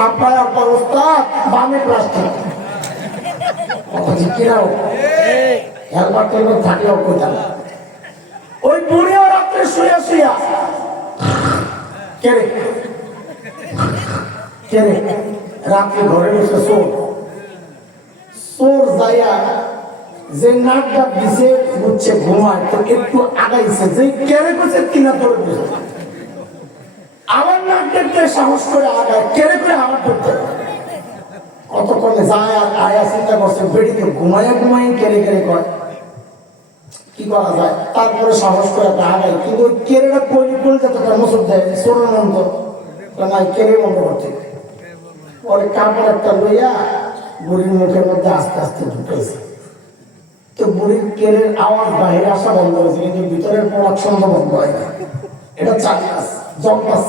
supply আপনার উস্তাদ বামে প্লাস্টিক কথা ঠিক কিনাও একবার তো থাকলেও কোথাও ওই বুড়িও রাত্রে শুয়ে শুয়া কেড়ে কেড়ে রাত্রে ঘরে বসে চোর চোর যাইয়া যে নাক ডাক দিছে বুঝছে ঘুমায় তো একটু আগাইছে যে কেড়ে করছে কিনা ধরে দিছে আমার নাক দেখতে সাহস করে আগায় কেড়ে করে আমার ধরতে কতক্ষণে যায় আর আয়া চিন্তা করছে বেড়িতে ঘুমাইয়া ঘুমাইয়া কেড়ে কেড়ে করে কি করা যায় তারপরে সাহস করে আগায় কিন্তু ওই কেড়েটা পলি পড়ে যেত তার মসুর দেয় চোরের মন্দ নাই কেড়ে বন্ধ করতে পরে কাপড় একটা লইয়া বুড়ির মুখের মধ্যে আস্তে আস্তে ঢুকেছে তো বুড়ির কেড়ের আওয়াজ বাইরে আসা বন্ধ হয়েছে কিন্তু ভিতরের প্রোডাকশন বন্ধ হয় না এটা চাকাস জম্পাস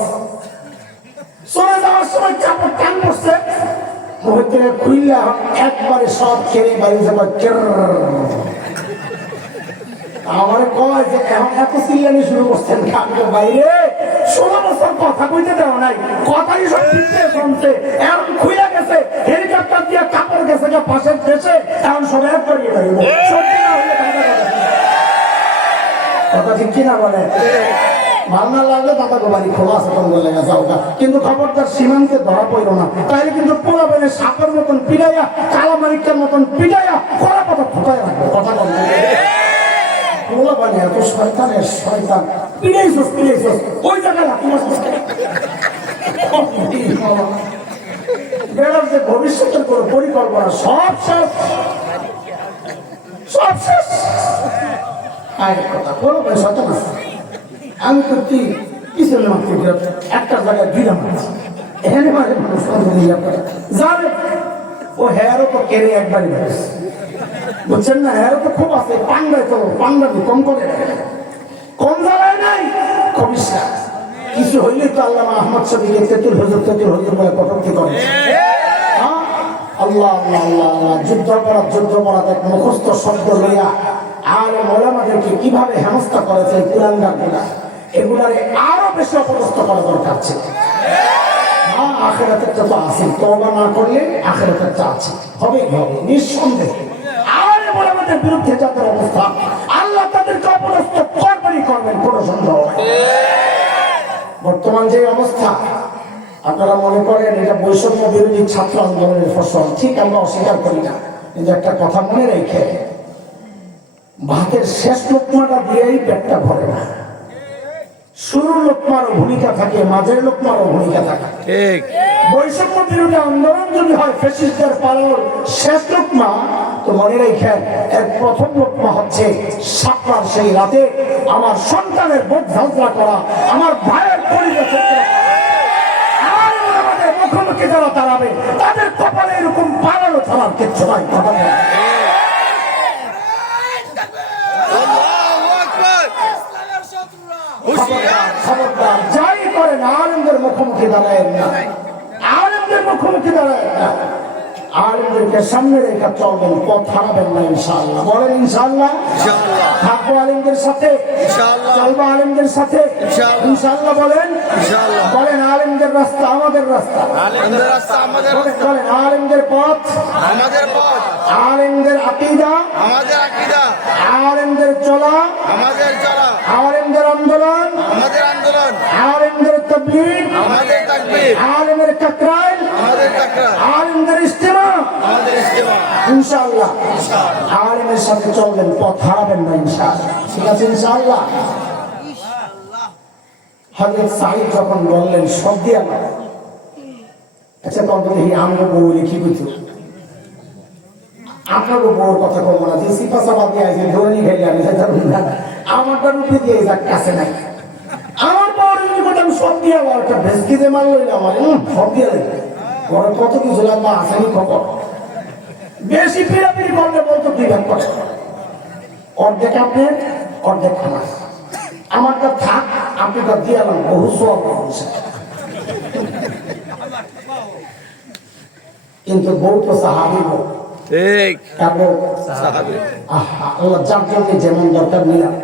চলে যাওয়ার সময় কাপড় টান পড়ছে মুখের থেকে খুললে একবারে সব কেড়ে বাইরে যাবার আমার কয় যে এখন এত সিরিয়ালি শুরু করছেন কাপড় বাইরে 16 বছর কথা কইতে দেওয়া নাই কথাই সব ফিরতে শুনছে এখন খুলে গেছে হেলিকপ্টার দিয়ে কাপড় গেছে পাশের দেশে এখন সব এক করিয়ে পারিব কথা ঠিক কিনা বলে ভালো না লাগলে দাদা বাড়ি খোলা আছে কোন বলে যাও কিন্তু খবরদার সীমান্তে ধরা পড়ল না তাইলে কিন্তু পোলা বেলে সাপের মতন পিড়াইয়া কালামারিকার মতন পিড়াইয়া কড়া পাতা ফুটাই রাখবে কথা বলবে পোলা বানি এত শয়তানের শয়তান পিড়াইছস ওই জায়গায় রাখি বেড়ার যে ভবিষ্যতের কোনো পরিকল্পনা সব শেষ সব শেষ কথা বলো ভাই শয়তান আছে আমি তো কি পিছনে মারতে একটা জায়গায় দিলাম এখানে মারে মানুষ যাবে ও হেয়ারও তো কেড়ে একবারই বেড়েছে বুঝছেন না হেয়ারও তো খুব আছে পান্ডায় চলো পান্ডাবি কম করে কম জায়গায় নাই কবিসা কিছু হইলে তো আল্লাহ আহমদ শরীফ তেতুল হুজুর বলে কটুক্তি করে আল্লাহ আল্লাহ আল্লাহ আল্লাহ যুদ্ধ করা এক মুখস্থ শব্দ লইয়া আর ওলামাদেরকে কিভাবে হেনস্থা করেছে এই কুলাঙ্গার গুলা এগুলারে আরো বেশি অপদস্থ করা দরকার ছিল আখিরাতেরটা তো আছে তওবা না করলে আখিরাতেরটা আছে হবে নিঃসন্দেহে আর ওলামাদের বিরুদ্ধে যাদের অবস্থা আল্লাহ তাদেরকে অপদস্থ করবেন কোনো সন্দেহ নেই বর্তমান যে অবস্থা আপনারা মনে করেন এটা বৈষম্য বিরোধী ছাত্র আন্দোলনের ফসল ঠিক আমরা অস্বীকার করি না কিন্তু একটা কথা মনে রেখে ভাতের শেষ লোকমাটা দিয়েই পেটটা ভরে না শুরুর লোকমারও ভূমিকা থাকে মাঝের লোকমারও ভূমিকা থাকে বৈষম্য বিরোধী আন্দোলন যদি হয় ফ্যাসিস্টদের পালানোর শেষ লোকমা তো মনে রেখেন এর প্রথম লোকমা হচ্ছে সাতটার সেই রাতে আমার সন্তানের বুক ঝাঁঝরা করা আমার ভাইয়ের পরিবেশ আমাদের মুখোমুখি যারা দাঁড়াবে তাদের কপালে এরকম পালানো ছাড়ার কিচ্ছু নাই কথা খবরদার যাই করেন আলেমদের মুখোমুখি দাঁড়ায় না আলেমদের মুখোমুখি দাঁড়ায় না আলেমদেরকে সামনে রেখে চলবেন পথ হারাবেন না ইনশাআল্লাহ বলেন ইনশাআল্লাহ থাকবো আলেমদের সাথে চলবো আলেমদের সাথে ইনশাআল্লাহ বলেন বলেন আলেমদের রাস্তা আমাদের রাস্তা বলেন আলেমদের পথ আমাদের পথ আলেমদের আকীদা আমাদের আকীদা আলেমদের চলা আমাদের চলা আলেমদের আন্দোলন আমাদের আন্দোলন আলেমদের তাকবীর আমাদের তাকবীর আলেমের তাকরার আমাদের তাকরার আলেমদের ইস্তেমা আমাদের ইস্তেমা ইনশাআল্লাহ আলেমের সাথে চলবেন পথ হারাবেন না ইনশাআল্লাহ ঠিক আছে ইনশাআল্লাহ হযরত সাঈদ যখন বললেন সব দিয়া না আচ্ছা তখন দেখি আমরা বউ লিখি কইতো আপনারও বউর কথা কম না যে সিপাসাবাদ দিয়ে আছে ধরে খেলে আমি আমারটা রূপে দিয়ে যাক কাছে নাই আমার বউর কথা আমি সব দিয়া একটা ভেসকি দিয়ে মারল আমার সব দিয়া লাগবে বড় কত কিছু লাগবে আসেনি খবর বেশি পিড়াপিড়ি করলে বলতো দুই ভাগ করে অর্ধেক আপনার অর্ধেক আমার আমারটা থাক আপনি তো দিয়ে আলাম বহু সব কিন্তু বউ তো সাহাবি বউ আল্লাহ যার জন্য যেমন দরকার নিলাম